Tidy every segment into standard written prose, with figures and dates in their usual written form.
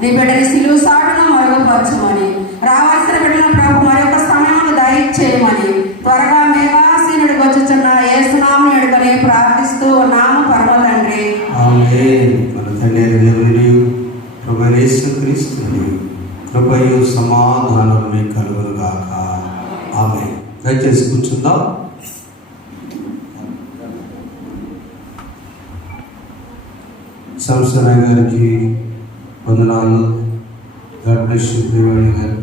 నీ బిడ్డని సిలువు సాటును మరుగుపరచమని, రావాల్సిన బిడ్డను ప్రభు మరొక సమయంలో దయచేయమని త్వరగా మేఘాసీనుడికి వచ్చుచున్న యేసునామమున వేడుకొని ప్రార్థిస్తూ ఉన్నాము పరమ తండ్రి. ఆమేన్. మన తండ్రి దేవుని ప్రభువైన యేసుక్రీస్తుని కృపయు సమాధానం మీకు కలుగును గాక. ఆమేన్. దయచేసి కూర్చుందాం. సంసరాయ్ గారికి వందనాలు. గాడ్ బ్లెస్ యు ప్రియవాణి గారు.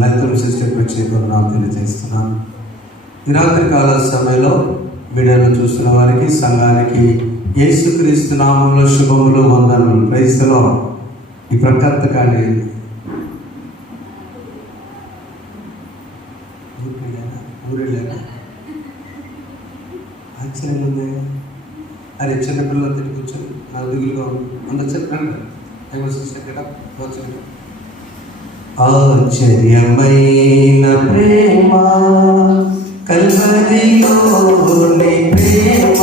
లలితం సిస్టర్ వచ్చి వందనాలు తెలియజేస్తున్నాను. ఈ రాత్రి కాల సమయంలో వీడియోలో చూస్తున్న వారికి, సంఘానికి యేసుక్రీస్తు నామములో శుభములు, వందనములు. Praise the Lord. ఈ ప్రకర్త కానీ ఊరేళ్ళా ఆశ్చర్యంగా ఉంది. అరే చిన్నపిల్లలు తిరిగి కూర్చొని నా దిగులుగా ఉంది. చెప్పండి ఆశ్చర్యమైన ప్రేమ కల్వరిలోని ప్రేమ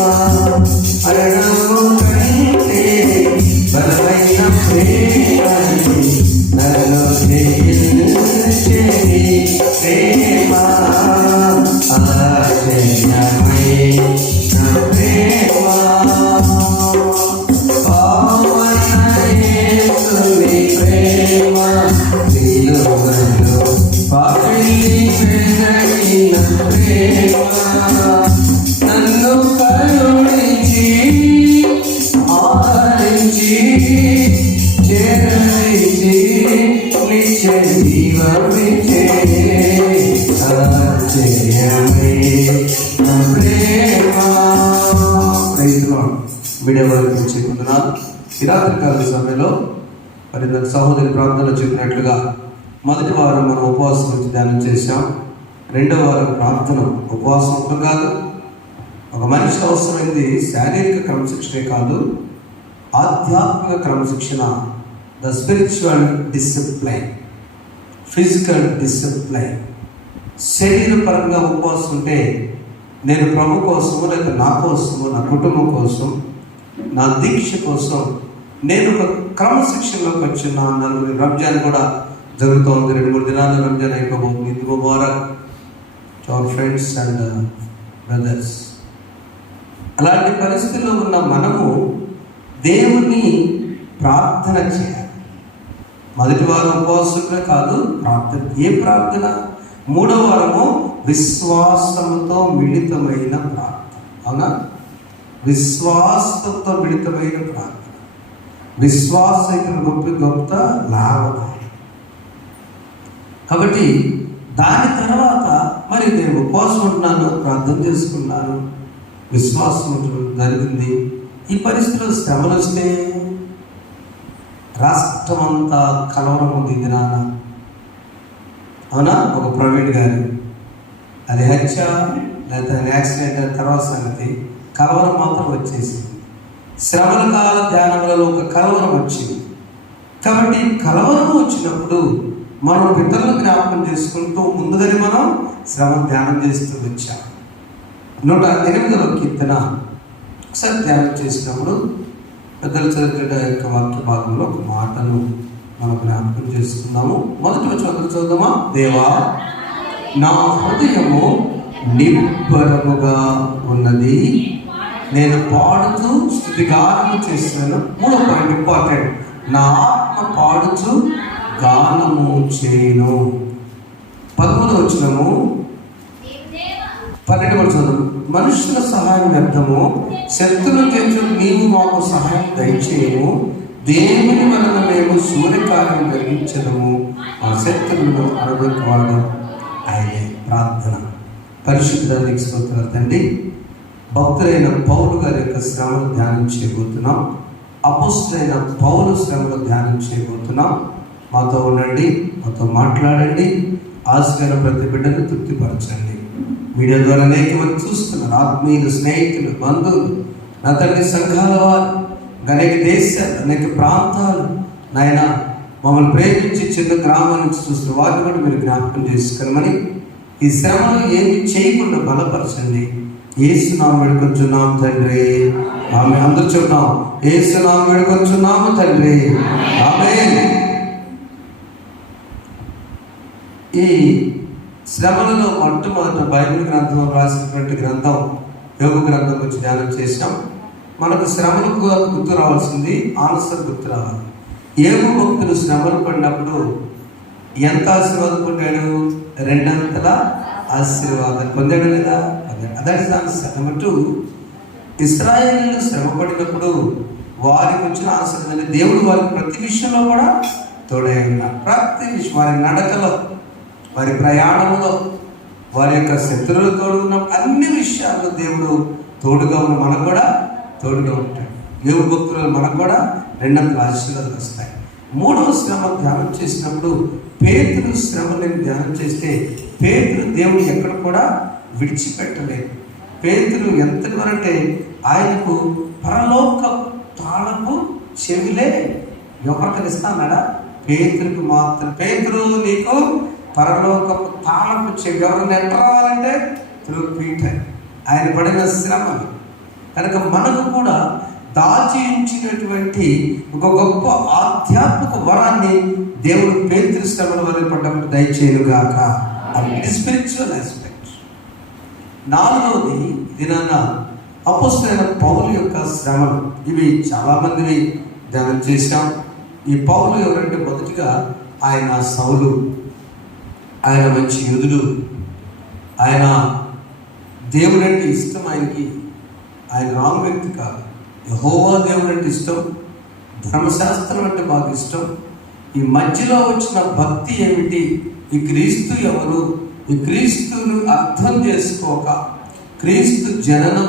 అరణము కంటే బలమైన ప్రేమ నన్ను జయించెని ప్రేమ ఆశ్చర్యమైన ప్రేమ పావన యేసుని ప్రేమ సిలువలో పాపిని పెదగిన ప్రేమ నన్ను కరుణించి ఆదరించి చేరనిచి నిత్య జీవమిచ్చే ఆశ్చర్యమైన ప్రేమ. వీడియో వరకు చెప్పుకున్నాను. ఈ రాత్రి కాల సమయంలో మరి సహోదరి ప్రార్థనలో చెప్పినట్లుగా మొదటి వారం మనం ఉపవాసం గురించి ధ్యానం చేశాం. రెండవ వారం ప్రార్థన ఉపవాసం కాదు, ఒక మనిషి అవసరమైంది శారీరక క్రమశిక్షణే కాదు, ఆధ్యాత్మిక క్రమశిక్షణ, the spiritual discipline, physical discipline. శరీరపరంగా ఉపవాసం ఉంటే నేను ప్రభు కోసము, లేక నా కోసము, నా కుటుంబం కోసం, నా దీక్ష కోసం నేను ఒక క్రమశిక్షణలోకి వచ్చిన. నలుగురి రంజాన్ కూడా జరుగుతోంది. 2-3 దినాలు రంజాన్ అయిపోబోతుంది. ఇది Mubarak to our friends and brothers. అలాంటి పరిస్థితుల్లో ఉన్న మనము దేవుని ప్రార్థన చేయాలి. మొదటి వారం ఉపవాసమే కాదు, ప్రార్థన. ఏ ప్రార్థన? 3వ వారము విశ్వాసంతో మిళితమైన ప్రార్థన. అవునా? విశ్వాసంతో మిళితమైన ప్రార్థన. విశ్వాస గొప్ప లాభం. కాబట్టి దాని తర్వాత మరి నేను ఉపవాసం ఉంటున్నాను, ప్రార్థన చేసుకున్నాను, విశ్వాసం జరిగింది. ఈ పరిస్థితిలో శ్రమలు వస్తే రాష్ట్రం అంతా కలవరం ఉంది. ఇది నాన్న అవునా? ఒక ప్రవీణ్ గారు అది హత్య లేదా యాక్సిడెంట్ తర్వాత సంగతి, కలవరం మాత్రం వచ్చేసింది. శ్రమల కాల ధ్యానములలో ఒక కలవరం వచ్చింది. కాబట్టి కలవరం వచ్చినప్పుడు మనం పితరులను జ్ఞాపకం చేసుకుంటూ ముందుగానే మనం శ్రమ ధ్యానం చేస్తూ వచ్చాం. 108వ కీర్తన ఒకసారి ధ్యానం చేసినప్పుడు పెద్దలు చదివిన యొక్క వాక్య భాగంలో ఒక మాటను మనం జ్ఞాపకం చేసుకుందాము. మొదటి చదువుదామా? దేవా, నా హృదయము నిబ్బరముగా ఉన్నది, నేను పాడుతూ స్తుతిగానము చేస్తున్నాను. 3వ పాయింట్ ఇంపార్టెంట్. నా ఆత్మ పాడుతూ గానము చేయను. 13వ వచనము 12వ వచనం, మనుషుల సహాయం వ్యర్థము, శత్రువులు తెచ్చు నీవు మాకు సహాయం దయచేయము. దేవుని వలన మేము సూర్యకార్యం గ్రహించడము, ఆ శత్రువులను అడగవాడు ఆయనే. ప్రార్థన. పరిశుద్ధానికి స్తోత్రాలు తండ్రి. భక్తులైన పౌలు గారి యొక్క శ్రమను ధ్యానం చేయబోతున్నాం. అపోస్తులైన పౌలు శ్రమను ధ్యానం చేయబోతున్నాం. మాతో ఉండండి, మాతో మాట్లాడండి. ఆశమైన ప్రతి బిడ్డను తృప్తిపరచండి. మీడియా ద్వారా అనేక మంది చూస్తున్నారు, ఆత్మీయులు, స్నేహితులు, బంధువులు, నా తండ్రి సంఘాల వారు, అనేక దేశాలు, అనేక ప్రాంతాలు నాయన మమ్మల్ని ప్రేమించి చిన్న గ్రామం నుంచి చూస్తున్న వారిని కూడా మీరు జ్ఞాపకం చేసుకోమని, ఈ శ్రమను ఏమి చేయకుండా బలపరచండి. యేసు నామమున వేడుకొంచున్నాం తండ్రి, ఆమేన్. అందరూ చెప్తాం, యేసు నామమున వేడుకొంచున్నాము తండ్రి, ఆమేన్. ఈ శ్రమలలో మొట్టమొదట బైబిల్ గ్రంథం రాసినటువంటి గ్రంథం యోగ గ్రంథం గురించి ధ్యానం చేసాం. మనకు శ్రమలకు గుర్తు రావాల్సింది ఆన్సర్ గుర్తు రావాలి. యోగు భక్తులు శ్రమలు పడినప్పుడు ఎంత ఆశీర్వాదం పొందాడు? 2 ఆశీర్వాదాలు పొందాడు లేదా? అదట్టు ఇశ్రాయేలీయులు శ్రమ పడినప్పుడు వారికి వచ్చిన ఆశీర్వాదాన్ని దేవుడు వారికి ప్రతి విషయంలో కూడా తోడై ఉన్నారు. ప్రతి విషయం, వారి నడకలో, వారి ప్రయాణంలో, వారి యొక్క శత్రువులు తోడు ఉన్న అన్ని విషయాల్లో దేవుడు తోడుగా ఉన్న మనకు కూడా తోడుగా ఉంటాడు. యోగు భక్తులు మనకు కూడా 2 ఆశీర్వాదాలు వస్తాయి. 3వ శ్రమ ధ్యానం చేసినప్పుడు పేతురు శ్రమని ధ్యానం చేస్తే పేతురు దేవుడు ఎక్కడ కూడా విడిచిపెట్టలేదు. పేతురు ఎంతటి వరంటే ఆయనకు పరలోక తాళపు చెవిలే ఎవరికి ఇస్తాడా? పేతురుకు మాత్రం. పేతురు, నీకు పరలోకపు తాళపు చెవి. ఎవరిని ఎంత రావాలంటే త్రూ పీటర్. ఆయన పడిన శ్రమలు కనుక మనకు కూడా దాచి ఉంచినటువంటి ఒక గొప్ప ఆధ్యాత్మిక వరాన్ని దేవుడు పేతురు శ్రమల వల్ల పడ్డప్పుడు దయచేయుగాక. అది స్పిరిచువల్ ఆస్పెక్ట్. 4వది దినాన అపోస్తలుడైన పౌలు యొక్క శ్రమలు. ఇవి చాలా మందిని ధ్యానం చేశాం. ఈ పౌలు ఎవరంటే మొదటిగా ఆయన సౌలు. ఆయన మంచి యోధుడు. ఆయన దేవుడంటే ఇష్టం ఆయనకి. ఆయన రాంగ్ వ్యక్తి కాదు. యెహోవా దేవుడు అంటే ఇష్టం, ధర్మశాస్త్రం అంటే బాగా ఇష్టం. ఈ మధ్యలో వచ్చిన భక్తి ఏమిటి, ఈ క్రీస్తు ఎవరు, ఈ క్రీస్తును అర్థం చేసుకోక క్రీస్తు జననం,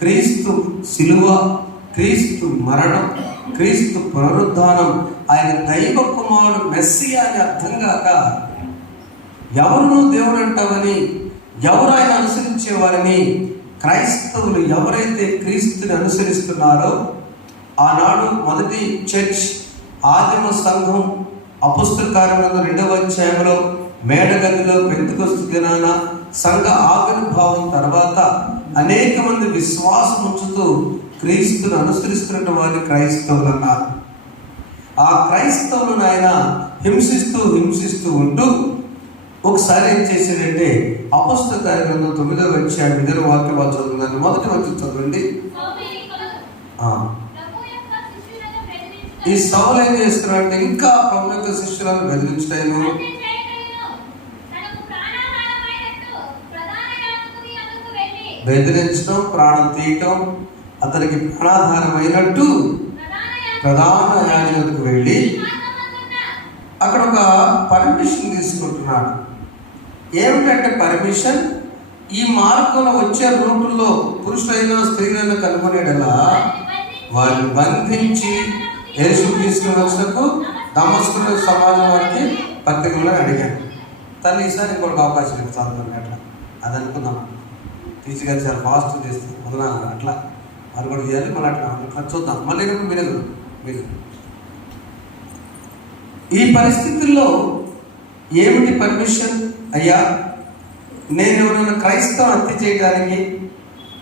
క్రీస్తు శిలువ, క్రీస్తు మరణం, క్రీస్తు పునరుద్ధానం, ఆయన దైవ కుమారుడు మెస్సియా అని అర్థం కాక ఎవరు దేవుడు అంటామని, ఎవరు ఆయన అనుసరించేవారని, క్రైస్తవులు ఎవరైతే క్రీస్తుని అనుసరిస్తున్నారో ఆనాడు మొదటి చర్చ్, ఆదిమ సంఘం, అపొస్తలుల కార్యములు 2వ అధ్యాయంలో మేడగదిలో పెంతెకొస్తు దినాన సంఘ ఆవిర్భావం తర్వాత అనేక మంది విశ్వాసం ఉంచుతూ క్రీస్తుని అనుసరిస్తున్న వారిని క్రైస్తవులు అన్నారు. ఆ క్రైస్తవులను ఆయన హింసిస్తూ ఉంటూ ఒకసారి ఏం చేశాడంటే అపొస్తలుల కార్యములు 9వ అధ్యాయం 2వ వాక్యం చదువుతున్నాను. మొదటి వచ్చి చదవండి. ఈ సౌలు ఏం చేస్తున్నాడంటే ఇంకా ప్రభు యొక్క శిష్యులను బెదిరించడం, ప్రాణం తీయటం, అతనికి ప్రాణాధారమైనట్టు ప్రధాన యాజకుడికి వెళ్ళి అక్కడ ఒక పర్మిషన్ తీసుకుంటున్నాడు. ఏమిటంటే పర్మిషన్, ఈ మార్గంలో వచ్చే రూటుల్లో పురుషులైనా స్త్రీలైనా కనుగొనేలా వారిని బంధించి యేసుకు తీసుకుని వచ్చినప్పుడు దమస్కులో సమాజం వారికి పత్రికలను అడిగాను. తను ఈసారి ఇంకొక అవకాశం ఇస్తాను అట్లా అది అనుకుందాం. తీసుకెళ్ళి చాలా ఫాస్ట్ చేస్తాం మొదల అట్లా అది కూడా చేయాలి. మళ్ళీ అట్లా చూద్దాం. మళ్ళీ మీరు ఈ పరిస్థితుల్లో ఏమిటి పర్మిషన్? అయ్యా, నేను ఎవరైనా క్రైస్తవం హత్య చేయడానికి,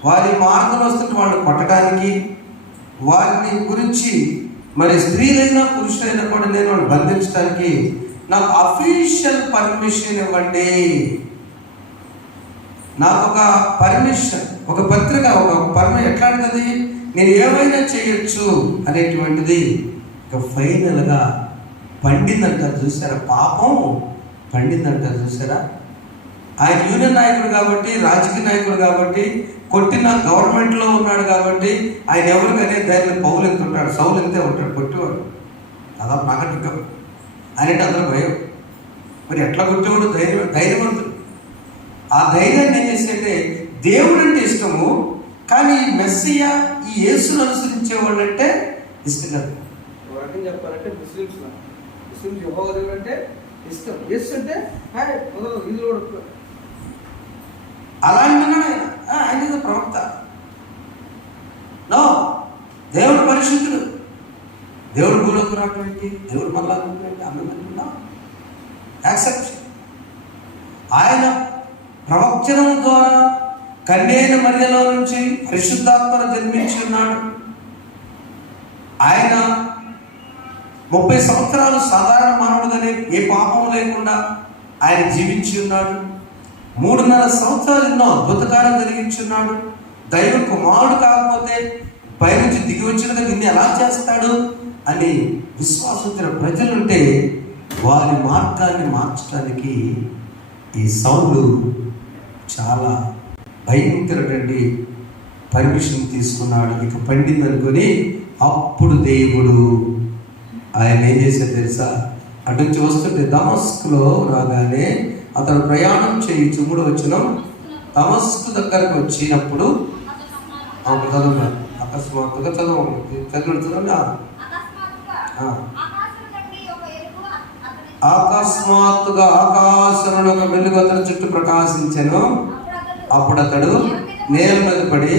వారి మార్గంలో వస్తుంటే వాళ్ళు కొట్టడానికి, వారిని గురించి మరి స్త్రీలైనా పురుషులైనా కూడా నేను వాళ్ళు బంధించడానికి నాకు అఫీషియల్ పర్మిషన్ ఇవ్వండి. నాకు ఒక పర్మిషన్, ఒక పత్రిక, ఒక పర్మిషన్ ఎట్లాంటిది, నేను ఏమైనా చేయొచ్చు అనేటువంటిది ఇక ఫైనల్గా పండిందంటారు. చూసారా, పాపం పండిందంటారు. చూసారా, ఆయన యూనియన్ నాయకుడు కాబట్టి, రాజకీయ నాయకుడు కాబట్టి, కొట్టిన గవర్నమెంట్లో ఉన్నాడు కాబట్టి ఆయన ఎవరికనే ధైర్యం. పౌలు ఎంత ఉంటాడు, సౌలు ఎంతే ఉంటాడు, కొట్టేవాడు. దాదాపు నాకంటే ఆయనంటే అందరూ భయం. మరి ఎట్లా కొట్టేవాడు? ధైర్యవంతుడు. ఆ ధైర్యాన్ని ఏం చేస్తే దేవుడు అంటే ఇష్టము, కానీ మెస్సియా ఈ యేసును అనుసరించే వాళ్ళు అంటే ఇష్టం కాదు. రకంగా చెప్పాలంటే ముస్లిమ్స్ యెహోవా దేవుడు అంటే ఇష్టం, యేసు అంటే అలా అంటున్నాడు ఆయన ప్రవక్త. నో, దేవుడు పరిశుద్ధుడు. దేవుడు భూలోకి రావడానికి, దేవుడు మళ్ళా అన్న యాక్సెప్ట్. ఆయన ప్రవచనం ద్వారా కన్యైన మరియలో నుంచి పరిశుద్ధాత్మను జన్మించి ఉన్నాడు. ఆయన 30 సంవత్సరాలు సాధారణ మానవుడుగానే ఏ పాపం లేకుండా ఆయన జీవించి ఉన్నాడు. 3.5 సంవత్సరాలు ఎన్నో అద్భుత కార్యం జరిగించున్నాడు. దైవ కుమారుడు కాకపోతే పైనుంచి దిగి వచ్చినగా దీన్ని ఎలా చేస్తాడు అని విశ్వాసించిన ప్రజలుంటే వారి మార్గాన్ని మార్చడానికి ఈ సౌలు చాలా భయంకరటువంటి పర్మిషన్ తీసుకున్నాడు. ఇక పండింది అనుకొని అప్పుడు దేవుడు ఆయన ఏం చేశాడు తెలుసా? అటు నుంచి వస్తుంటే దమస్కులో రాగానే అతను ప్రయాణం చేయించు 3వ వచనం, దమస్కు దగ్గరకు వచ్చినప్పుడు చదువు అకస్మాత్తుగా చదువుతుందండి. అకస్మాత్తుగా ఆకాశంలో ఒక వెలుగు అతని చుట్టూ ప్రకాశించెను. అప్పుడు అతడు నేల మీద పడి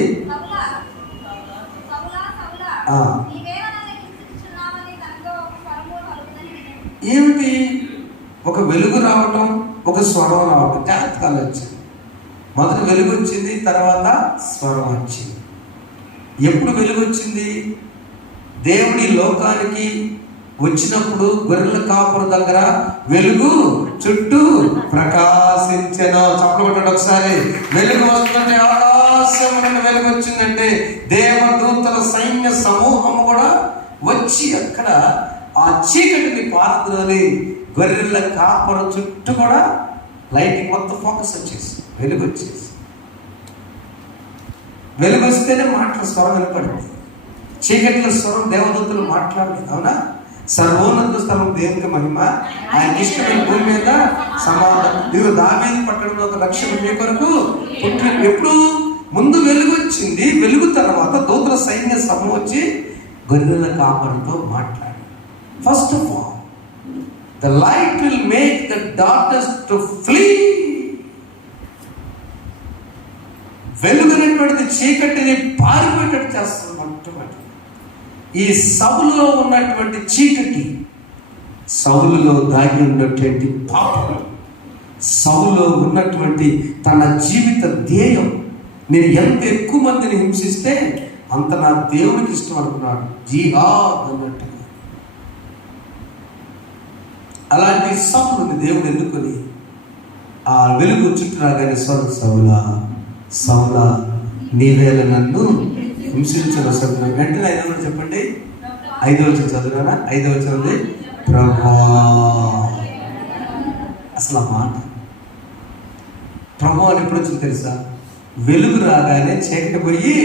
ఏమిటి ఒక వెలుగు రావటం, ఒక స్వరం రావటం, జాగ్రత్తగా వచ్చింది. మొదట వెలుగు వచ్చింది, తర్వాత స్వరం వచ్చింది. ఎప్పుడు వెలుగు వచ్చింది? దేవుడి లోకానికి వచ్చినప్పుడు గొర్రెల కాపుర దగ్గర వెలుగు చుట్టూ ప్రకాశించెను. చప్పట్లు కొట్టండి ఒకసారి. వెలుగు వస్తుంటే ఆకాశం నుండి వెలుగు వచ్చిందంటే దేవదూతల సైన్య సమూహము కూడా వచ్చి అక్కడ ఆ చీకటిని పారద్రోలి గొర్రెల కాపుర చుట్టూ కూడా లైటింగ్ మొత్తం ఫోకస్ వచ్చేసి వెలుగు వచ్చేసి, వెలుగు వస్తేనే మాటల స్వరం వినపడింది. చీకటిలో స్వరం దేవదూతలు మాట్లాడలేదు. అవునా? సర్వోన్నత స్థలం దేవునికి మహిమ, ఆయన ఇష్టమైన భూమి మీద సమాధానం. ఇదిగో దావీదు పట్టణంలో ఒక రక్షకుడు మీ కొరకు పుట్టిన. ఎప్పుడు ముందు వెలుగు వచ్చింది, వెలుగు తర్వాత దూతల సైన్య సమూహం వచ్చి గొర్రెల కాపరితో మాట్లాడి. First of all the light will make the darkness to flee. వెలుగునటువంటిది చీకటిని పారిపోయేటట్టు చేస్తుంది. మొట్టమొదటి ఈ సౌలులో ఉన్నటువంటి చీకటి, సౌలులో దాగి ఉన్నటువంటి పాపం, సౌలులో ఉన్నటువంటి తన జీవిత ధ్యేయం, నేను ఎంత ఎక్కువ మందిని హింసిస్తే అంత నా దేవుడికి ఇష్టం అనుకున్నాడు. జిహాద్ అన్నట్టుగా అలాంటి సౌలుని దేవుడు ఎన్నుకొని ఆ వెలుగు చుట్టూ రాగానే సౌలా సౌలా నీవేళ నన్ను హింసించిన సభ్యులు వెంటనే 5వ చెప్పండి. 5వ చదువునా? 5వ చదివి ప్రభా. అసలు ఆ మాట ప్రభు అని ఎప్పుడు వచ్చింది తెలుసా? వెలుగు రాగానే చీకటి పోయి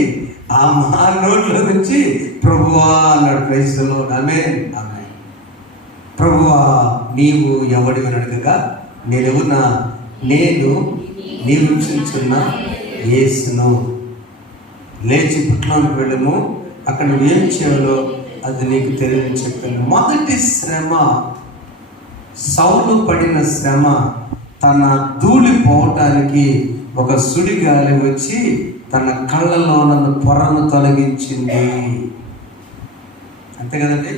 ఆ మహా నోట్లో నుంచి ప్రభువా అన్నాడు. ప్రైజ్లో ఆమేన్ ఆమేన్. ప్రభువా నీవు ఎవడిని అడగగా నేనెవరునా? నేను నీవు హింసించున్న యేసును. లేచి పుట్టినానికి వెళ్ళము, అక్కడ నువ్వేం చేయాలో అది నీకు తెలియని చెప్పాను. మొదటి శ్రమ, సౌలు పడిన శ్రమ, తన ధూళి పోవటానికి ఒక సుడిగాలి వచ్చి తన కళ్ళలో నన్ను పొరను తొలగించింది. అంతే కదండి.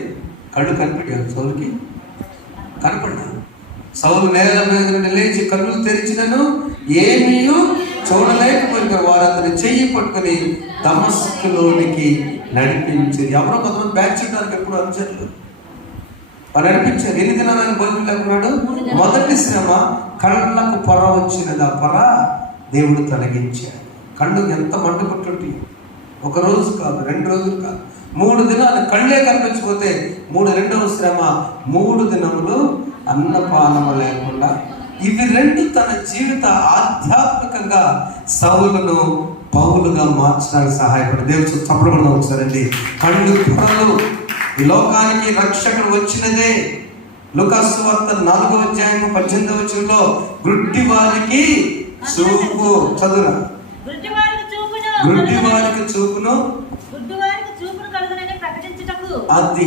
కళ్ళు కనిపెట్టాడు సౌలుకి, కనపడ్డా. సౌలు నేల మీద నుండి లేచి కన్నులు తెరిచినను ఏమీ చూడలేకపోయిన వారు అతని చెయ్యి పట్టుకుని దమస్కులోనికి నడిపించారు. ఎవరో కొంతమంది బ్యాక్ చేయడానికి ఎప్పుడు అనుచరులు వారు నడిపించారు. 8 దినాలను భోజనం లేకున్నాడు. మొదటి శ్రమ కళ్ళకు పొర వచ్చినది. ఆ పొర దేవుడు తొలగించాడు. కళ్ళు ఎంత మంట పుట్టుంటే 1 రోజు కాదు, 2 రోజులు కాదు, 3 దినాలు కళ్ళే కనిపించిపోతే 2వ శ్రమ 3 దినములు అన్నపానము లేకుండా. ఇవి 2 తన జీవిత ఆధ్యాత్మికంగా సౌలును పౌలుగా మార్చడానికి సహాయపడి దేవుడు చప్పబడదాం ఒకసారి అండి. కళ్ళు పొరలు. ఈ లోకానికి రక్షకుడు వచ్చినదే. లూకాసు సువార్త 4వ అధ్యాయం 18వ వచనంలో గుడ్డి వారికి చూపు, చదువురా, గుడ్డి వారికి చూపును అది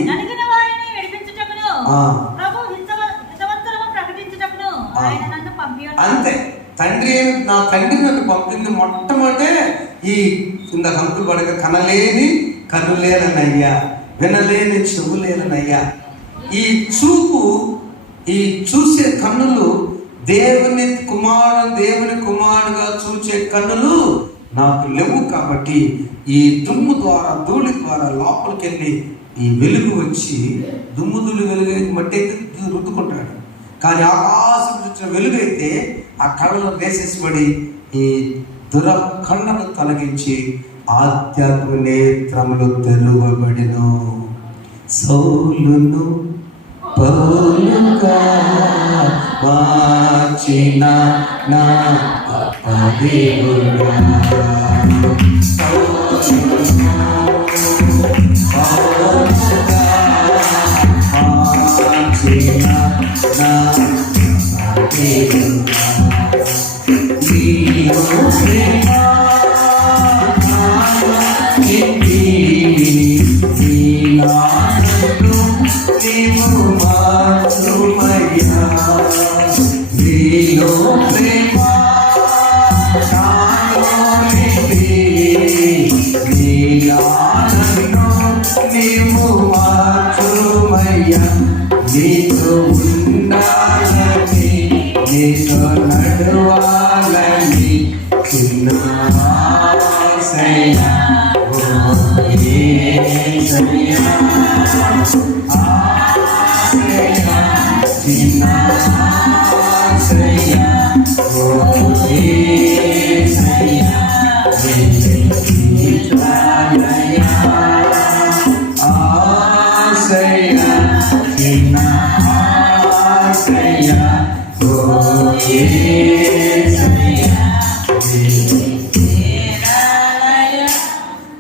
అంతే. తండ్రి నా తండ్రి నన్ను పంపింది మొట్టమొదటే ఈ ఇంత కంకులు పడక కనలేని కనులేనయ్యా, వినలేని చెవులేనయ్యా. ఈ చూపు, ఈ చూసే కన్నులు దేవుని కుమారుడుగా చూసే కన్నులు నాకు లేవు కాబట్టి ఈ దుమ్ము ద్వారా ధూళి ద్వారా లోపలికి వెళ్ళి ఈ వెలుగు వచ్చి దుమ్ము ధూళి వెలుగు మట్టి అయితే రుద్దుకుంటాడు. కానీ ఆకాశం వచ్చిన వెలుగైతే ఆ కళ్ళలో వేసేసిబడి ఈ దురకళ్ళను తొలగించి ఆధ్యాత్మిక నేత్రములు తెరువబడిను. సౌలును పౌలుగా మార్చిన నా దేవుడా, సౌలును పౌలుగా మార్చిన నా దేవుడా, నీవు ప్రేమ నీవు మాతృమయ్యా, నీలో ప్రేమ నీవు మాతృమయ్యా, నీతో ఉండాలని నీతో నడవాలని చిన్న ఆశయా, చిన్న ఆశయా,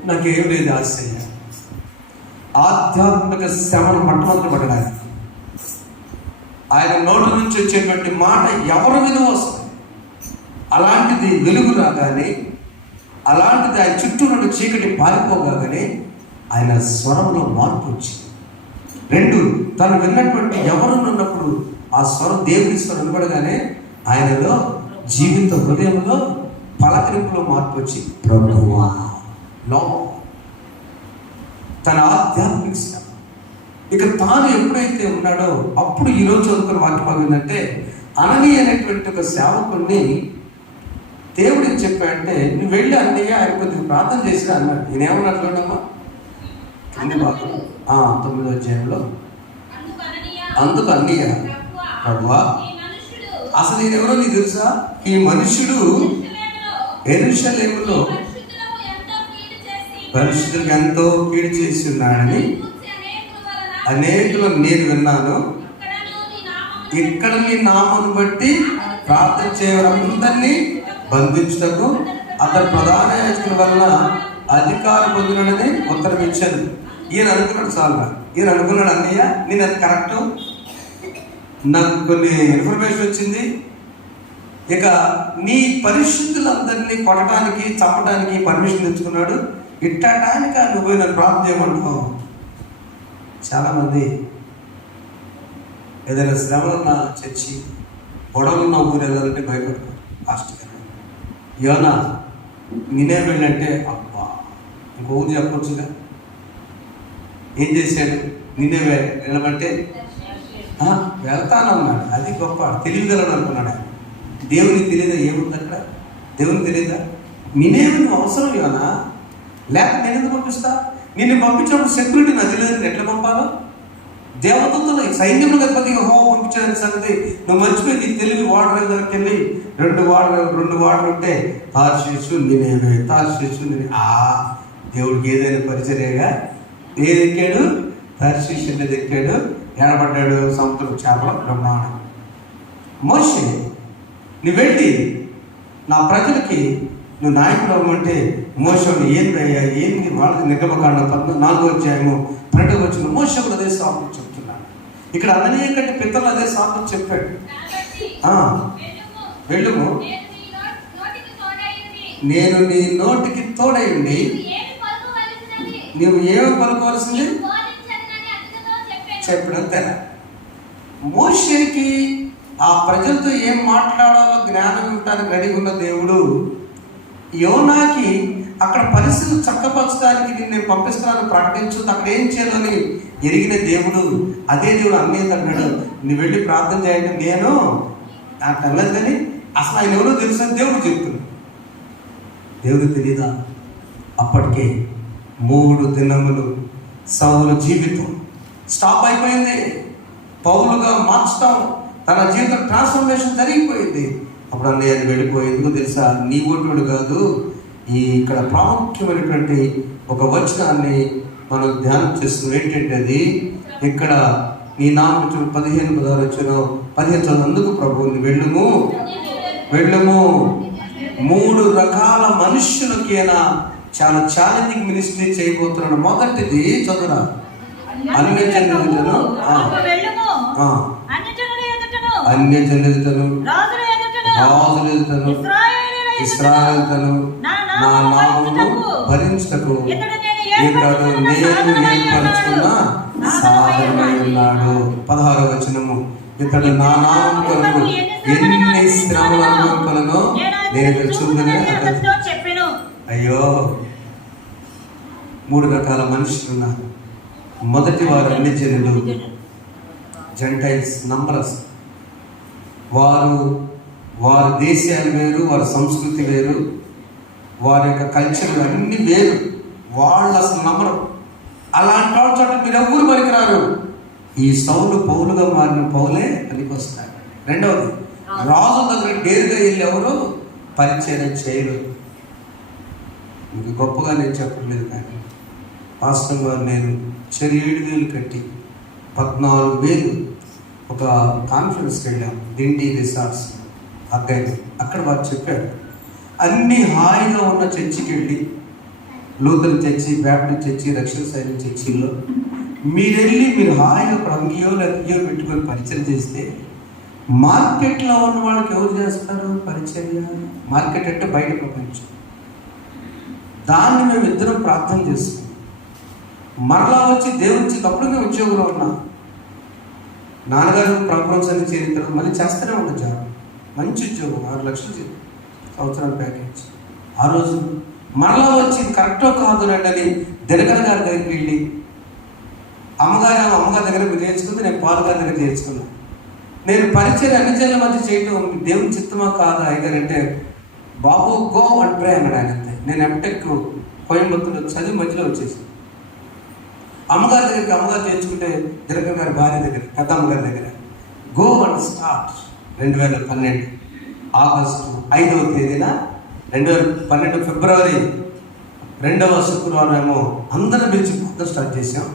నాకేం లేదు ఆశయ. ఆధ్యాత్మిక శ్రమను మొట్టమొదటి ఆయన నోటి నుంచి వచ్చేటువంటి మాట ఎవరి మీద వస్తుంది. అలాంటిది వెలుగు రాగానే, అలాంటిది ఆయన చుట్టూ నుండి చీకటి పారిపోగానే ఆయన స్వరంలో మార్పు వచ్చింది. 2, తను విన్నటువంటి ఎవరు ఉన్నప్పుడు ఆ స్వరం దేవుని స్వరం వినబడగానే ఆయనలో జీవిత హృదయంలో పలకరింపులో మార్పు వచ్చి ప్రభువా లో తన ఆధ్యాత్మిక శ్రమ. ఇక తాను ఎప్పుడైతే ఉన్నాడో అప్పుడు ఈరోజు చదువుకున్న వాక్యం ఏంటంటే, అననీయ అనేటువంటి ఒక సేవకుడిని దేవుడు ఏం చెప్పాడంటే, నువ్వు వెళ్ళి అన్నయ్య ఆయన కొద్దిగా ప్రార్థన చేసినా అన్నాడు. నేనేమన్నాడు చూడమ్మా, కింది భాగం 9వ అధ్యాయంలో, అందుకు అన్నయ్య ప్రభువా అసలు నేను ఎవరో నీకు తెలుసా, ఈ మనుష్యుడు యెరూషలేములో పరిశుద్ధులకు ఎంతో కీడు చేసి ఉన్నాడని అనేకులను నేను విన్నాను. ఇక్కడ నీ నామను బట్టి ప్రార్థన చేయవారందరినీ బంధించుటకు అతను ప్రధాన యాజకుల వల్ల అధికారం పొందినని ఉత్తరం ఇచ్చాను. ఈయన అనుకున్నాడు చాలుగా, ఈయన అనుకున్నాడు అన్నయ్య నేను అది కరెక్టు, నాకు కొన్ని ఇన్ఫర్మేషన్ వచ్చింది, ఇక నీ పరిశుద్ధులందరినీ కొట్టడానికి చంపడానికి పర్మిషన్ తెచ్చుకున్నాడు, ఇట్టడానికి నువ్వు నన్ను ప్రార్థన చేయమంటావు. చాలామంది ఏదైనా శ్రమలున్న చర్చి, గొడవలున్న ఊరు వెళ్ళాలంటే భయపడతారు. పాస్టర్ గారు యోనా నేనే వెళ్ళంటే అబ్బా ఇంకో ఊరు చెప్పవచ్చుగా, ఏం చేశాడు, నేనే వెళ్ళమంటే వెళ్తానన్నాడు. అది గొప్ప తెలివిగలను అనుకున్నాడు. దేవునికి తెలియదా ఏముంది అక్కడ, దేవునికి తెలియదా నేనేమి నువ్వు అవసరం యోనా, లేక నేను ఎందుకు పంపిస్తా, నిన్ను పంపించినప్పుడు సెక్యూరిటీ నాకు తెలియదు ఎట్లా పంపాలో, దేవతలతో సైన్యంలో గణపతి పంపించాలని సంగతి నువ్వు మర్చిపోయి నీ తెలివి వాటర్ దగ్గరికి వెళ్ళి 2 వాడలు ఉంటే తార్షీషు నేనేమే తార్షీషు నేనే దేవుడికి ఏదైనా పరిచర్యగా ఏది ఎక్కాడు, తార్షీషు అనేది ఎక్కాడు, ఏడబడ్డాడు సముద్రం చేపల బ్రహ్మాండం. మోషే నువ్వు వెళ్ళి నా ప్రజలకి నువ్వు నాయకుడు అవ్వమంటే మోషని ఏందయ్యా ఏంది వాళ్ళది నిర్గమకాండం 14వ అధ్యాయము 12వ వచనం మోషే కూడా అదే సాకు చెప్తున్నాడు. ఇక్కడ అన్నయ్య కంటే పితరులు అదే సాకు చెప్పాడు. వెళ్ళుము నేను నీ నోటికి తోడైంది, నువ్వు ఏమి పలుకోవాల్సింది చెప్పడం తెల. మోషేకి ఆ ప్రజలతో ఏం మాట్లాడాలో జ్ఞానం ఇవ్వడానికి రెడీ ఉన్న దేవుడు యోనాకి అక్కడ పరిస్థితులు చక్కపరచడానికి నేను పంపిస్తున్నాను ప్రకటించు, అక్కడ ఏం చేయాలని ఎరిగిన దేవుడు అదే దేవుడు అన్నయ్య అన్నాడు, నువ్వు వెళ్ళి ప్రార్థన చేయండి. నేను నాకు తెల్లదు కానీ అసలు ఆయన ఎవరో తెలుసు అని దేవుడు చెప్తున్నాడు. దేవుడు తెలీదా? అప్పటికే 3 దినములు సౌలు జీవితం స్టాప్ అయిపోయింది. పౌలుగా మార్చడం, తన జీవితం ట్రాన్స్ఫర్మేషన్ జరిగిపోయింది. అప్పుడు అన్నయ్య వెళ్ళిపోయి, ఎందుకు తెలుసా, నీ ఓటుడు కాదు, ఇక్కడ ప్రాముఖ్యమైనటువంటి ఒక వచనాన్ని మనం ధ్యానం చేస్తున్నాం. ఏంటంటే అది ఇక్కడ నీ నామం 15 వచ్చిన 15 చదువునందుకు ప్రభువుని వెళ్ళుము 3 రకాల మనుష్యులకైనా చాలా ఛాలెంజింగ్ మినిస్ట్రీ చేయబోతున్నాడు. మొదటిది చదువురా, అన్యజనులను రాజుల ఎదుటను ఇశ్రాయేలును నా నామమును భరించుటకు ఇతడు నేను ఏర్పరచుకున్న సాధనమై ఉన్నాడు. 16వ వచనము, ఇతడు నా నామం కొరకు ఎన్ని శ్రమలు అనుభవింపనో నేను చూడనే. అయ్యో, 3 రకాల మనుషులు ఉన్నారు. మొదటి వారు అన్యజనులు, జెంటైల్స్, నంబరస్. వారి దేశాలు వేరు, వారి సంస్కృతి వేరు, వారి యొక్క కల్చర్ అన్ని వేరు. వాళ్ళు అసలు నమ్మరు. అలాంటి వాళ్ళ చోట మీరు ఎవరు పనికిరారు. ఈ సౌలు పౌలుగా మారిన పౌలే పనికి వస్తారు. రెండవది, రాజు దగ్గర డేరుగా వెళ్ళి ఎవరు పరిచయం చేయరు. ఇంక గొప్పగా నేను చెప్పట్లేదు, కానీ వాస్తవం గారు నేను 7,000 కట్టి 14,000 ఒక కాన్ఫరెన్స్కి వెళ్ళాం, డిండి రిసార్ట్స్ అబ్బాయి. అక్కడ వారు చెప్పారు, అన్ని హాయిగా ఉన్న చర్చికి వెళ్ళి, లూథరన్ చర్చి, బ్యాప్టిస్ట్ చర్చి, రక్షణ సైన్యం చర్చిల్లో మీరు హాయిగా ఒక అంగియో లేకపోయో పెట్టుకొని పరిచయం చేస్తే, మార్కెట్లో ఉన్న వాళ్ళకి ఎవరు చేస్తారు పరిచర్య? మార్కెట్ అంటే బయట ప్రపంచం. దాన్ని మేము ఇద్దరం ప్రార్థన చేస్తాం. మరలా వచ్చి దేవుడి అప్పుడు మేము ఉద్యోగంలో ఉన్నాం. నాన్నగారు ప్రపంచాన్ని చేరిన తర్వాత మళ్ళీ చేస్తూనే ఉంటాం జాబ్. మంచి ఉద్యోగం, 6 లక్షలు సంవత్సరాల ప్యాకేజ్. ఆ రోజు మరలా వచ్చి కరెక్టో కాదు అని దినకర్ గారి దగ్గరికి వెళ్ళి, అమ్మగారి దగ్గర మీరు నేర్చుకుంది, నేను పాల్ గారి దగ్గర నేర్చుకున్నాను. నేను పరిచయం అన్ని జనుల మధ్య చేయటం దేవుని చిత్తమా కాదా అయ్యారంటే, బాబు గో అండ్ ప్రే అన్నాడు ఆయన. అంతే. నేను ఎంటెక్ కోయంబత్తూరులో చదివి మధ్యలో వచ్చేసి అమ్మగారి దగ్గరికి, అమ్మగారు చేర్చుకుంటే దినకర్ గారి భార్య దగ్గర, పెద్దమ్మగారి దగ్గర గో అండ్ స్టార్ట్. 2012 ఆగస్టు 5వ తేదీన 2012 ఫిబ్రవరి 2వ శుక్రవారం ఏమో అందరం పిలిచి కొత్త స్టార్ట్ చేసాం.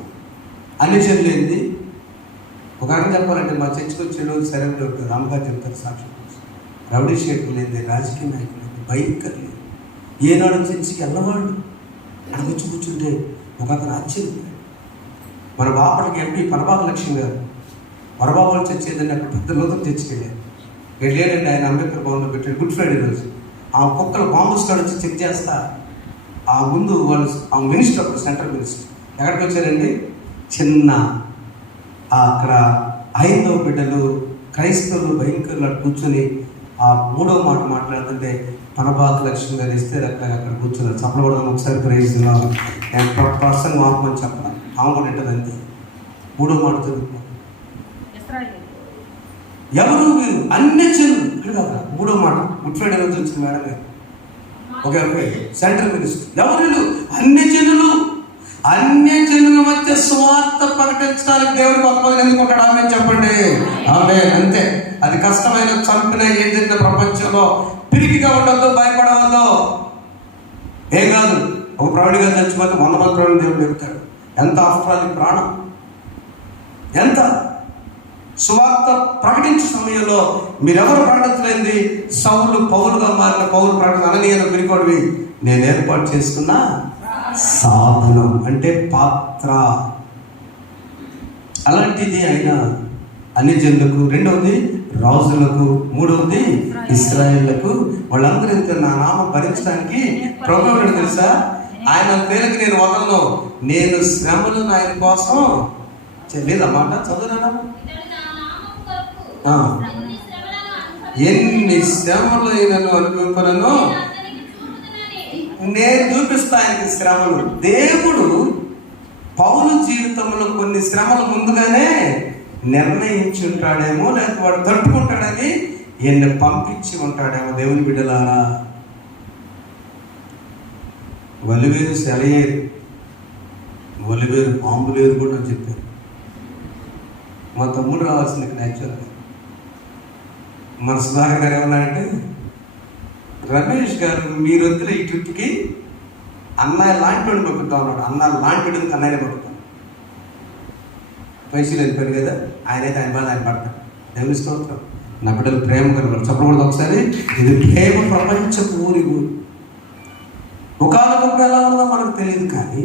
అన్ని చెల్లు ఏంది ఒక రకం చెప్పాలంటే, మా చర్చకు వచ్చేలో సరైన దొరుకుతుంది. అమ్మగారు చెప్తారు సాక్షి, రౌడీ షేట్లు లేదు, రాజకీయ నాయకులు లేదు, భయంకర్ లేదు. ఏనాడు చర్చికి వెళ్ళవాళ్ళు అక్కడ వచ్చి కూర్చుంటే ఒక అతను ఆశ్చర్యం. మన బాపటికి ఎంపీ పరబాబు లక్ష్మి గారు వరబాబు చర్చి ఏదంటే అక్కడ పెద్ద లోతం తెచ్చుకెళ్ళారు. వెళ్ళాడండి ఆయన అంబేద్కర్ భవన్లో పెట్టాడు. గుడ్ ఫ్రైడే రోజు ఆ కుక్కలు బాంబు స్టాడ్ వచ్చి చెక్ చేస్తా. ఆ ముందు వాళ్ళు ఆ మినిస్టర్, అప్పుడు సెంట్రల్ మినిస్టర్ ఎక్కడికి వచ్చారండి, చిన్న అక్కడ 5వ బిడ్డలు క్రైస్తవులు భయంకరులు కూర్చొని ఆ 3వ మాట మాట్లాడుతుంటే పనబాక లక్ష్మి గారు ఇస్తే అక్కడ కూర్చున్నారు. చెప్పకూడదు. ఒకసారి ప్రైజ్లో నేను పర్సన్ మాపమని చెప్పాను. ఆమె కూడా ఉంటుందంతే. 3వ మాట చదువుకో, ఎవరు మీరు అన్యజనులు ఇక్కడ కదా. 3వ మాట గుడ్ ఫ్రైడే రోజు వచ్చింది మేడం గారు. Okay central minister. ఎవరు అన్యజనుల మధ్య స్వార్థ ప్రకటించడానికి దేవుడు కొంతమంది ఎందుకుంటాడు? ఆమె చెప్పండి. ఆమె అంతే. అది కష్టమైన చంపిన ఏదైనా ప్రపంచంలో పిరికిగా ఉండొద్దు, భయపడవద్దు. ఏం కాదు, ఒక ప్రౌఢిగా చచ్చిపోతే 100 మంది ప్రౌఢి దేవుడు చెప్తాడు. ఎంత ఆఫ్టర్ ప్రాణం, ఎంత సువార్త ప్రకటించే సమయంలో మీరెవరు ప్రకటించలేంది? సౌలు పౌలుగా మారిన పౌలు ప్రకటన అననీయను పిరికోడివి నేను ఏర్పాటు చేసుకున్న సాధనం అంటే పాత్ర. అలాంటిది ఆయన అన్ని జనులకు, రెండవది రాజులకు, మూడవది ఇశ్రాయేలులకు. వాళ్ళందరూ నా నామం భరించడానికి ప్రభువుడు తెలుసా, ఆయన పేరుకి నేను వదలను, నేను శ్రమలను ఆయన కోసం లేదన్నమాట. చదువునా, ఎన్ని శ్రమలు అయినను అనుభవింపనను నేను చూపిస్తా ఆయనకి శ్రమలు. దేవుడు పౌలు జీవితంలో కొన్ని శ్రమలు ముందుగానే నిర్ణయించి ఉంటాడేమో, లేకపోతే వాడు తట్టుకుంటాడని ఎన్ని పంపించి ఉంటాడేమో. దేవుని బిడ్డలారా, వలివేరు సెలయేరు, వలివేరు పాంబులేరు కూడా అని చెప్పారు. మా తమ్ముడు రావాల్సింది ఇక్కడ యాక్చువల్గా. మన సుధాకర్ గారు ఏమన్నారంటే, రమేష్ గారు మీరు వద్దుల ఈ ట్రిప్కి అన్నయ్య లాంటి వాడిని పంపుతా ఉన్నాడు. అన్న లాంటి వాడిని అన్నయ్యనే పంపుతాను. పైసలు వెళ్ళిపోయాడు కదా, ఆయనైతే ఆయన బాధ ఆయన పడతాడు. దేవుని స్తోత్రం. నా బిడ్డలు ప్రేమ కనబడు చెప్పకూడదు ఒకసారి. ఇది ప్రేమ ప్రపంచపు ఊరి. ఒకప్పుడు ఎలా ఉందో మనకు తెలియదు, కానీ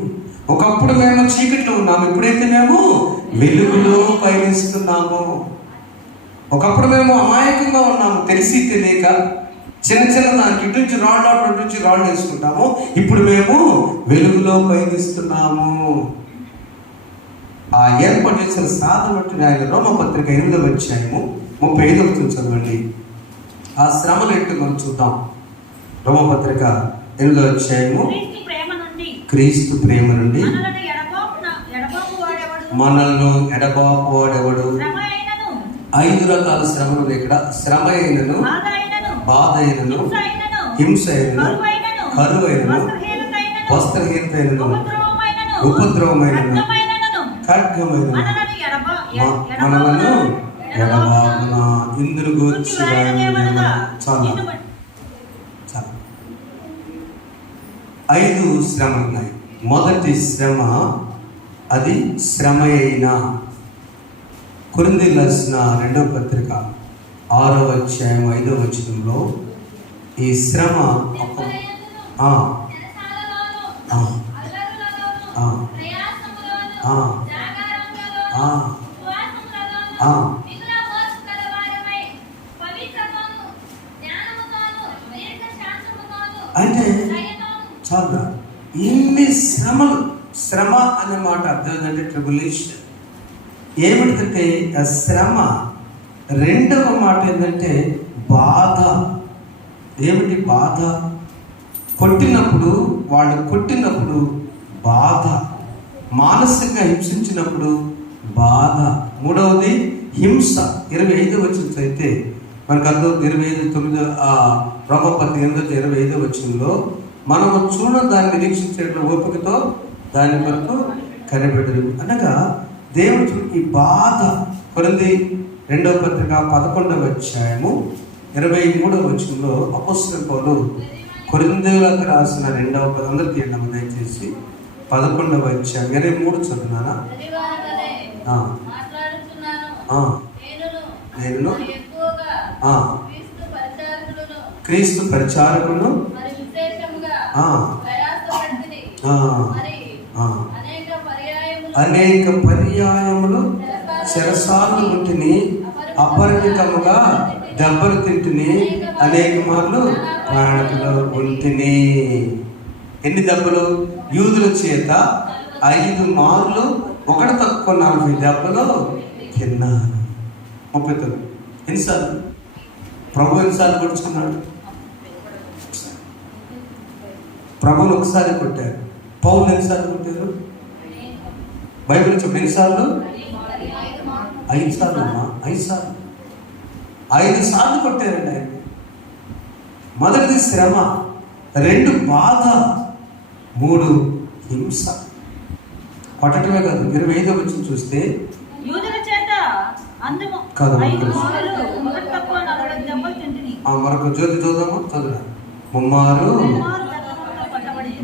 ఒకప్పుడు మేము చీకట్లో ఉన్నాము, ఇప్పుడైతే మేము వెలుగులో పయనిస్తున్నాము. ఒకప్పుడు మేము అమాయకంగా ఉన్నాము, తెలిసి తెలియక చిన్న చిన్న దానికి ఇటు నుంచి రాళ్ళు అటు నుంచి రాళ్ళు వేసుకుంటాము. ఇప్పుడు మేము వెలుగులో పయనిస్తున్నాము. ఆ ఏర్పాటు చేసిన సాధన బట్టి ఆయన రోమపత్రిక 8వ అధ్యాయము 35వ వచనం చదవండి. ఆ శ్రమలు ఎట్టు మనం చూద్దాం. రోమపత్రిక 8వ అధ్యాయము, క్రీస్తు ప్రేమ నుండి మనల్ని ఎడబాపు వాడెవడు. 5 రకాల శ్రమలు ఇక్కడ. శ్రమ అయినను, బాధ అయినను, హింస అయినను, కరువు అయినను, వస్త్రహీనత అయినను, ఉపద్రవమైనను, ఖడ్గమైనను మనలను ఎడబాపున. ఇందును గూర్చి చాలా 5 శ్రమలు ఉన్నాయి. మొదటి శ్రమ అది శ్రమ అయినా. కొరింథీయులకు రాసిన 2వ పత్రిక 6వ అధ్యాయం 5వ వచనంలో ఈ శ్రమ అంటే చాలా ఇన్ని శ్రమలు. శ్రమ అనే మాట అర్థం ఏంటంటే ట్రిబులేషన్. ఏమిటంటే ఆ శ్రమ. రెండవ మాట ఏంటంటే బాధ. ఏమిటి బాధ? కొట్టినప్పుడు, వాళ్ళు కొట్టినప్పుడు బాధ, మానసికంగా హింసించినప్పుడు బాధ. మూడవది హింస. 25వ వచనం అయితే మనకు అర్థం. 25:9 రోమపత్రిక 8:25 వచనంలో మనము దాన్ని నిరీక్షించేట్లు ఓపికతో దాని కొరకు కనిపెట్టదు అనగా దేవుడు ఈ బాధ. కొరింథీ 2వ పత్రిక 11వ అధ్యాయము 23వ వచనంలో అపోస్తలుడైన పౌలు కొరింథీయులకు రాసిన 2వ అందరూ తీయండి దయచేసి 11వ అధ్యాయం 23 చదువునారా? నేను క్రీస్తు పరిచారకులను అనేక పర్యాయములు చెరసాలను ఉంటిని, అపరిమితముగా దెబ్బలు తింటిని, అనేక మార్లు ప్రాణకులు ఉంటిని. ఎన్ని దెబ్బలు? యూదుల చేత 5 మార్లు, ఒకటి తక్కువ 40 దెబ్బలు తిన్నాను. 39. ఎన్నిసార్లు? ప్రభు ఎన్నిసార్లు కొట్టుకున్నాడు? ప్రభుని ఒకసారి కొట్టారు. పౌలు ఎన్నిసార్లు కొట్టారు? బైబిల్ చెప్పు ఎన్నిసార్లు? 5 సార్లు అమ్మా. 5 సార్లు 5 సార్లు కొట్టారండి ఆయన. మొదటిది శ్రమ, 2 బాధ, 3 హింస. కొట్టడమే కాదు. 25వ వచనం చూస్తే మరొక జ్యోతి చూద్దాము. చదువు. ముమ్మారు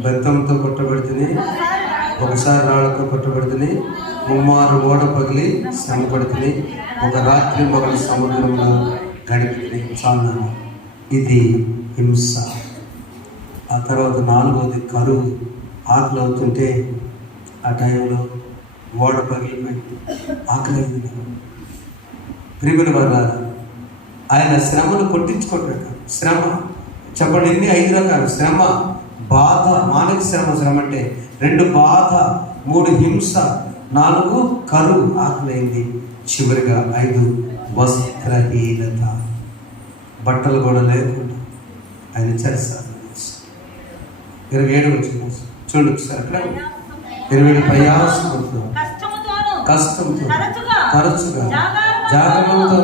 బెత్తంతో కొట్టబడితే, ఒకసారి రాళ్లతో కొట్టబడితే, ముమ్మారు ఓడ పగిలి శ్రమపడితే, ఒక రాత్రి మొగలు సముద్రంలో గడిపి చాలు. ఇది హింస. ఆ తర్వాత 4వది కరువు. ఆకలి అవుతుంటే ఆ టైంలో ఓడ పగిలిపోయి ఆకలి అయింది. ప్రియమైన వారు, ఆయన శ్రమను కొట్టించుకోవట్లేదు. శ్రమ చెప్పండి ఎన్ని? 5 రకాలు. శ్రమ, బాధ, మానసిక శ్రమ. శ్రమ అంటే 2 బాధ, 3 హింస, 4 కరువు, ఆకలైంది. చివరిగా 5 వస్త్రహీనత. బట్టలు కూడా లేకుండా ఆయన చేస్తారు. 27 వచ్చింది చూడండి ఒకసారి. అక్కడ 27 ప్రయాసంతో, కష్టంతో, తరచుగా, జాగ్రత్తతో,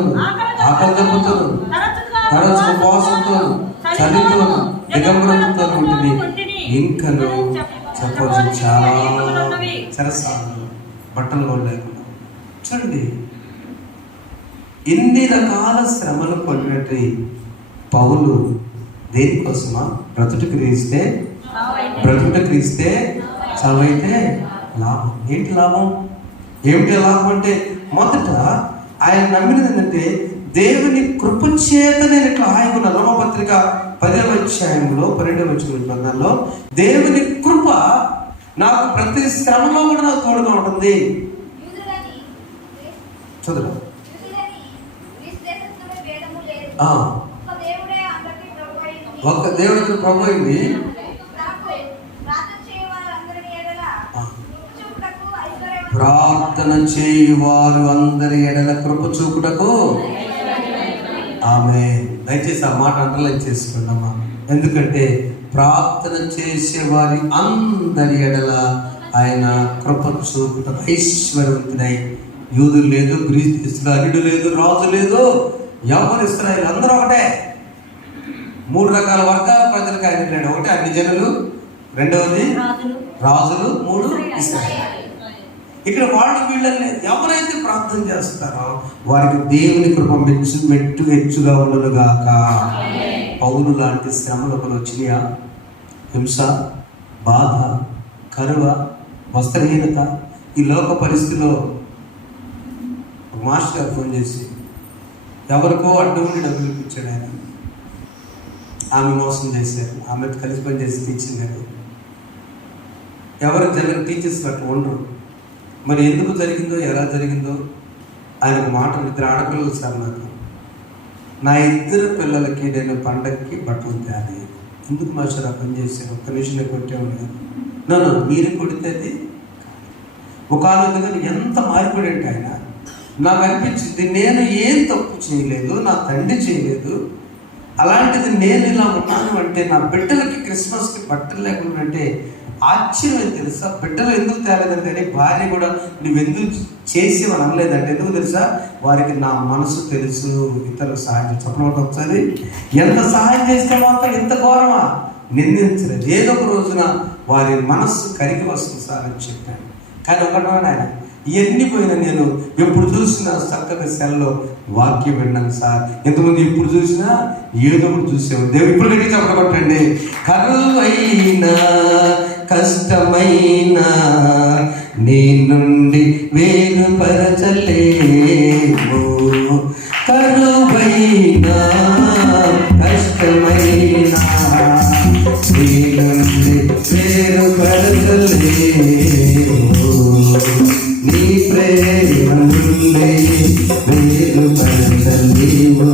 ఆకలి దెబ్బతోను, తరచు ఉపవాసంతో, చలితో, దిగంబరంతో ఉంటుంది. ఇంకను చెప్పవచ్చు చాలా సరసాలు బట్టలు కూడా లేకుండా. చూడండి, ఇన్ని రకాల శ్రమలు పొందినట్టు పౌలు దేనికోసమా? బ్రతుకు క్రీస్తే చావైతే లాభం. ఏంటి లాభం? ఏమిటి లాభం అంటే, మొదట ఆయన నమ్మినది ఏంటంటే దేవుని కృప చేత నేను ఇట్లా ఆయన రోమపత్రిక 10వ అధ్యాయంలో 12వ వచనంలో దేవుని కృప నాకు ప్రతి శ్రమలో కూడా నాకు తోడుగా ఉంటుంది. చదువు ఒక్క దేవుడికి ప్రభు అయింది. ప్రార్థన చేయు వారు అందరి ఎడల కృప చూపుటకు. ఆమె దయచేసి ఆ మాట అండర్లైన్ చేసుకున్నామా? ఎందుకంటే ప్రార్థన చేసే వారి అందరి ఎడల ఆయన కృప చూపుటకు ఐశ్వర్యవంతుడై, యూదులు లేదు, ఇశ్రాయేలు లేదు, రాజు లేదు, ఎవరు ఇశ్రాయేలు అందరూ ఒకటే. 3 రకాల వర్గాల ప్రజలకు ఆయన లేడు. ఒకటి అన్ని జనులు, రెండవది రాజులు, 3 ఇశ్రాయేలు. ఇక్కడ వాళ్ళు వీళ్ళని ఎవరైతే ప్రార్థన చేస్తారో వారికి దేవుని కృప మెట్టు హెచ్చుగా ఉండను గాక. పౌలు లాంటి శ్రమలు ఒకరు వచ్చినాయా? హింస, బాధ, కరువ, వస్త్రహీనత, ఈ లోక పరిస్థితిలో మాస్టర్ గారు ఫోన్ చేసి ఎవరికో అడ్డు ఉండి డబ్బులు ఇప్పించాడు ఆయన. ఆమె మోసం చేశారు, ఆమె కలిసి పని చేసి టీచింగ్ గారు. ఎవరు టీచర్స్ అట్లా ఉండరు. మరి ఎందుకు జరిగిందో, ఎలా జరిగిందో ఆయనకు మాట. 2 ఆడపిల్లలు సార్ నాకు. నా 2 పిల్లలకి నేను పండగకి బట్టలు తేలి. ఎందుకు మాస్టర్ ఆ పని చేశాను? ఒక్క నిమిషం కొట్టేవాడు. నన్ను మీరు కొడితే అది ఒక ఆలోచన ఎంత మారిపోయాడు ఆయన. నాకు అనిపించింది, నేను ఏం తప్పు చేయలేదు, నా తండ్రి చేయలేదు, అలాంటిది నేను ఇలా ఉన్నాను అంటే, నా బిడ్డలకి క్రిస్మస్కి బట్టలు లేకుండా అంటే ఆశ్చర్యం తెలుసా? బిడ్డలు ఎందుకు తేలేదని కానీ భార్య కూడా నువ్వెందుకు చేసేవని అనలేదంటే, ఎందుకు తెలుసా? వారికి నా మనసు తెలుసు, ఇతరులకు సహాయం చెప్పడం. ఒకసారి ఎంత సహాయం చేస్తే మాత్రం ఇంత ఘోరమా? నిందించలేదు. ఏదో ఒక రోజున వారి మనస్సు కరిగి వస్తుంది సార్ అని చెప్పాను. కానీ ఒకటో ఆయన, ఇవన్నీ పోయినా నేను ఎప్పుడు చూసినా చక్కగా సెల్లో వాక్యం విన్నాను సార్. ఎంతమంది ఎప్పుడు చూసినా ఏదో ఒకటి చూసేవాడు. దేవుడు ఇప్పుడు గట్టి చెప్పబట్టండి. కరువైనా కష్టమైనా నీ నుండి వేరుపరచలేవు. కరువైనా కష్టమైనా నీ నుండి వేరుపరచలేవు. నీ ప్రేమ నుండి వేరుపరచలేవు.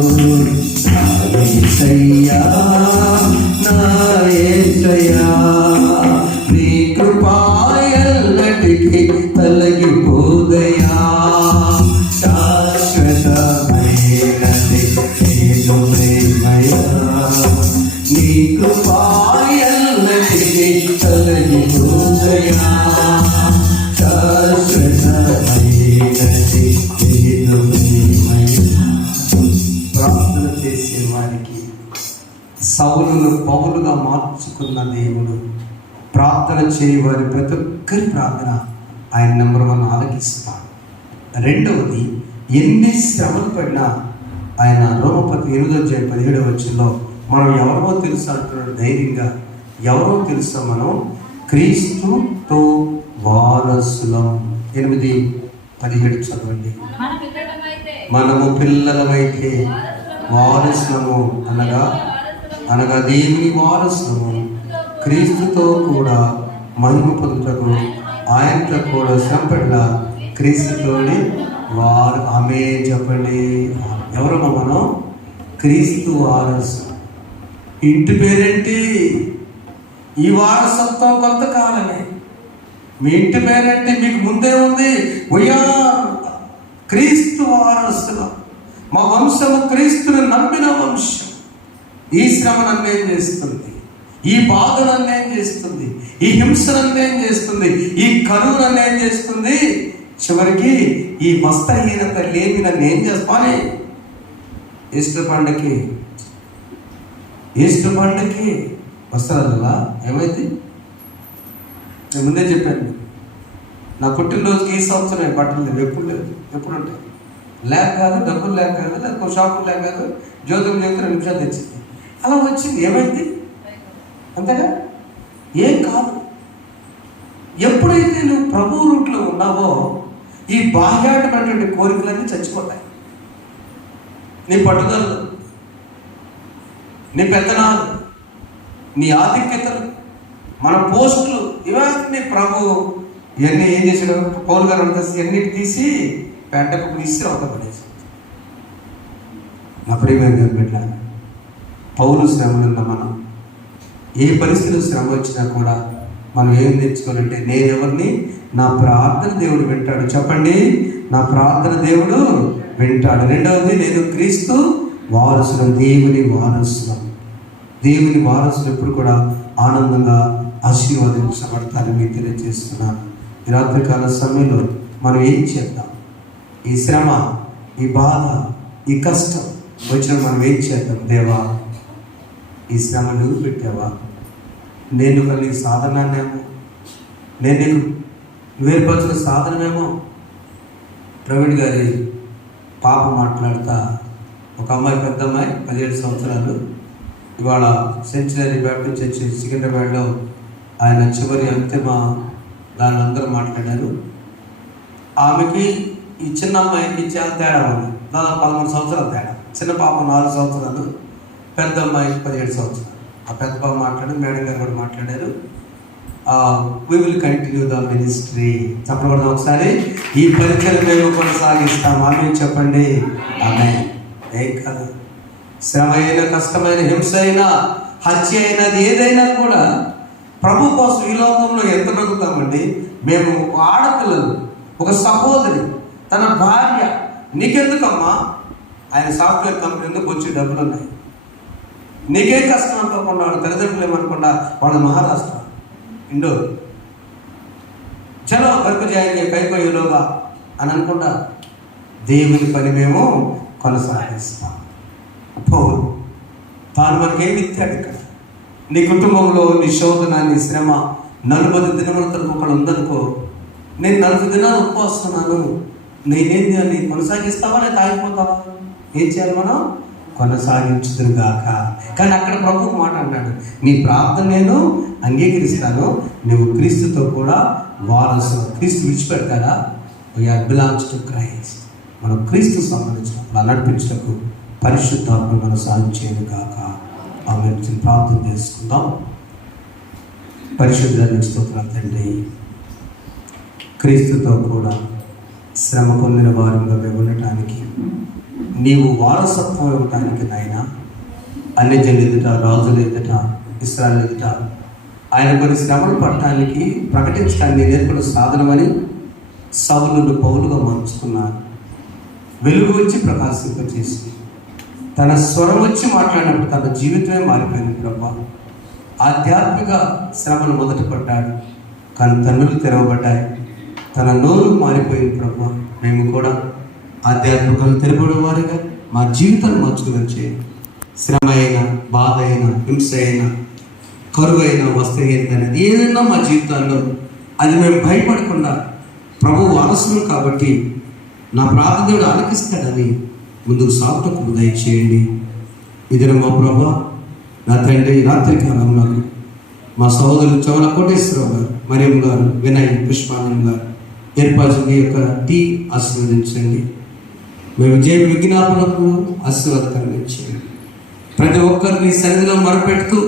యేసయ్యా నా యేసయ్యా, నీ కృప ఎల్లటికీ తొలగిపోదయా. శాశ్వతమైనది ఏదో ప్రేమయా, నీ కృప ఎల్లటికీ తొలగిపోదయా. శాశ్వతమైనది ఏదో ప్రేమయా. ప్రార్థన చేసే వారికి సౌలును పౌలుగా మార్చుకున్న దేవుడు, ప్రార్థన చేయవారి ప్రతి ఒక్కరి ప్రార్థన ఆయన నెంబర్ 1 ఆలకిస్తాడు. రెండవది, ఎన్ని శ్రమలు పడినా ఆయన రోమపత్రిక 8:17 మనం ఎవరో తెలుసు అంటున్నాడు ధైర్యంగా. ఎవరో తెలుసా? మనం క్రీస్తుతో వారసులం. 8:17 చదవండి. మనము పిల్లలమైతే వారసులము, అనగా దేవుని వారసులము, క్రీస్తుతో కూడా మహిమ పొందుటకు ఆయనతో కూడా శ్రమపడ్డ క్రీస్తుతోని వారు. ఆమె చెప్పండి. ఎవరమ్మా మనం? క్రీస్తు వారసు. ఇంటి పేరేంటి? ఈ వారసత్వం కొంతకాలమే. మీ ఇంటి పేరేంటి? మీకు ముందే ఉంది. క్రీస్తు వారసులం. మా వంశము క్రీస్తుని నమ్మిన వంశం. ఈ శ్రమ నన్ను ఏం చేస్తుంది? ఈ బాధ నన్ను ఏం చేస్తుంది? ఈ హింస నన్ను ఏం చేస్తుంది? ఈ కరువు నన్ను ఏం చేస్తుంది? చివరికి ఈ వస్త్రహీనత లేని నన్ను ఏం చేస్తానే? ఈస్టర్ పండుగకి వస్త్రాల ఏమైంది? నేను ముందే చెప్పాను, నా పుట్టినరోజుకి ఈ సంవత్సరం బట్టలు లేవు, ఎప్పుడు లేదు, ఎప్పుడు ఉంటాయి. లేక కాదు, డబ్బులు లేక కాదు, లేకపోతే షాపులు లేక కాదు, జ్యోతులు 2 నిమిషాలు తెచ్చింది. అలా వచ్చింది, ఏమైంది? అంతేగా, ఏం కాదు. ఎప్పుడైతే నువ్వు ప్రభు రూట్లో ఉన్నావో ఈ బాహ్యాటమైనటువంటి కోరికలన్నీ చచ్చిపోతాయి. నీ పట్టుదలలు, నీ పెత్తనాలు, నీ ఆధిక్యతలు, మన పోస్టులు, ఇవన్నీ ప్రభు ఇవన్నీ ఏం చేసాడు? పౌలు గారు అంతా ఇవన్నీ తీసి పెంటకు తీసి అవతపడేసి. నా ప్రియమైన బిడ్డ, పౌలు శ్రమలున్న మనం ఏ పరిస్థితులు శ్రమ వచ్చినా కూడా మనం ఏం నేర్చుకోవాలంటే, నేను ఎవరిని? నా ప్రార్థన దేవుడు వింటాడు. చెప్పండి, నా ప్రార్థన దేవుడు వింటాడు. రెండవది, నేను క్రీస్తు వారసును, దేవుని వారసును. దేవుని వారసులు ఎప్పుడు కూడా ఆనందంగా ఆశీర్వదించబడతారని మీకు తెలియజేస్తున్నాను. ఈ రాత్రికాల సమయంలో మనం ఏం చేద్దాం? ఈ శ్రమ, ఈ బాధ, ఈ కష్టం వచ్చిన మనం ఏం చేద్దాం? దేవా, ఈ శ్రమ నువ్వు పెట్టావా? నేను కలిగి సాధనాన్నేమో, నేను నీకు వేర్పరచిన సాధనమేమో. ప్రవీణ్ గారి పాప మాట్లాడుతా, ఒక అమ్మాయి, పెద్ద అమ్మాయి, 17 సంవత్సరాలు, ఇవాళ సెంచురీ బ్యాప్టిస్ట్ చర్చి సికింద్రాబాద్లో ఆయన చివరి అంతిమ దాని అందరూ మాట్లాడారు. ఆమెకి ఈ చిన్న అమ్మాయికి చాలా తేడా ఉంది, దాదాపు 13 సంవత్సరాలు తేడా. చిన్న పాప 4 సంవత్సరాలు, పెద్ద అమ్మాయికి 17 సంవత్సరాలు. ఆ పెద్ద పాప మాట్లాడారు, మేడం గారు కూడా మాట్లాడారు. We will continue the ministry. చెప్పకూడదు ఒకసారి, ఈ పరిచయం మేము కొనసాగిస్తాం. ఆమె చెప్పండి. ఆమె ఏం కాదు, శ్రమ అయినా, కష్టమైన, హింస అయినా, హత్య అయినది ఏదైనా కూడా ప్రభు కోసం ఈ లోకంలో ఎంత బ్రతుకుతామండి? మేము ఆడపిల్లలు, ఒక సహోదరి, తన భార్య, నీకెందుకమ్మా? ఆయన సాఫ్ట్వేర్ కంపెనీ వచ్చి డబ్బులు ఉన్నాయి, నీకే కష్టం అనుకోకుండా, వాళ్ళ తల్లిదండ్రులు ఏమనుకుండా, వాళ్ళ మహారాష్ట్ర ఇండోర్ చలో గర్భ జాయిగా కైపోయేలోగా అని అనుకుంటా దేవుని పని మేము కొనసాగిస్తాం. పౌలు తాను మనకేమి ఇచ్చాడు? ఇక్కడ నీ కుటుంబంలో నీ శోధన, నీ శ్రమ 40 దినముల తరపు ఒకళ్ళు ఉందనుకో, నేను 40 దినాలు ఉపవాస్తున్నాను, నేనేంది అని కొనసాగిస్తావా లేదా ఆగిపోతావా? ఏం చేయాలి? మనం కొనసాగించుదురుగాక. కానీ అక్కడ ప్రభువు మాట అన్నాడు, నీ ప్రార్థన నేను అంగీకరిస్తాను, నువ్వు క్రీస్తుతో కూడా వారసు. క్రీస్తు విడిచిపెడతాడా? We are belongs to Christ. మనం క్రీస్తు సంబంధించినప్పుడు నడిపించటకు పరిశుద్ధాత్మ మనం సాధించేది కాక. ఆమె ప్రార్థన చేసుకుందాం. పరిశుద్ధాన్ని స్తోత్రాలు తండ్రి, క్రీస్తుతో కూడా శ్రమ పొందిన వారంగా మేము ఉండటానికి, నీవు వారసత్వం ఇవ్వటానికి నాయన, అన్ని జనుల ఎదుట, రాజుల ఎదుట, ఇశ్రాయేలు ఎదుట ఆయన కొన్ని శ్రమలు పడటానికి, ప్రకటించడానికి నేర్పిన సాధనమని సౌలును పౌలుగా మార్చుకున్నారు. వెలుగు వచ్చి ప్రకాశింపచేసి, తన స్వరం వచ్చి మాట్లాడినప్పుడు తన జీవితమే మారిపోయింది. ప్రభా, ఆధ్యాత్మిక శ్రమలు మొదట పడ్డాడు, కానీ కన్నులు తెరవబడ్డాయి, తన నోరు మారిపోయింది. ప్రభా, మేము కూడా ఆధ్యాత్మికలు తెరబడిన వారిగా మా జీవితాన్ని మార్చుకుని చేయండి. శ్రమ అయినా, బాధ అయినా, హింస అయినా, కరువు అయినా, వస్తహీనత అనేది ఏదైనా మా జీవితాల్లో అది మేము భయపడకుండా, ప్రభు వారసులు కాబట్టి నా ప్రార్థనడు ఆలకిస్తాడని ముందుకు సాగుటకు దయచేయండి. ఇదిన మా ప్రభా, నా తండ్రి, రాత్రికాలంలో మా సహోదరులు చవల కోటేశ్వరరావు గారు, మరియం గారు, వినయ్, పుష్పానంద్ గారు ఏర్పాటు మీ యొక్క టీ ఆశీర్వదించండి. మేము విజయ విజ్ఞాపనకు ఆశీర్వాదకరంగా ఇచ్చేయండి. ప్రతి ఒక్కరిని సన్నిధిలో మొరపెడుతూ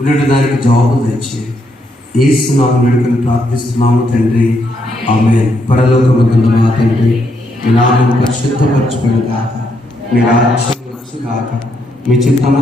ఉన్నట్టు దానికి జవాబు తెచ్చేయండి. యేసు నామమున వేడుకొని ప్రార్థిస్తున్నాము తండ్రి, ఆమేన్. పరలోకమందున్న మా తండ్రి, మీ నామము పరిశుద్ధపరచబడును గాక, మీ రాజ్యం వచ్చుగాక, మీ చిత్తము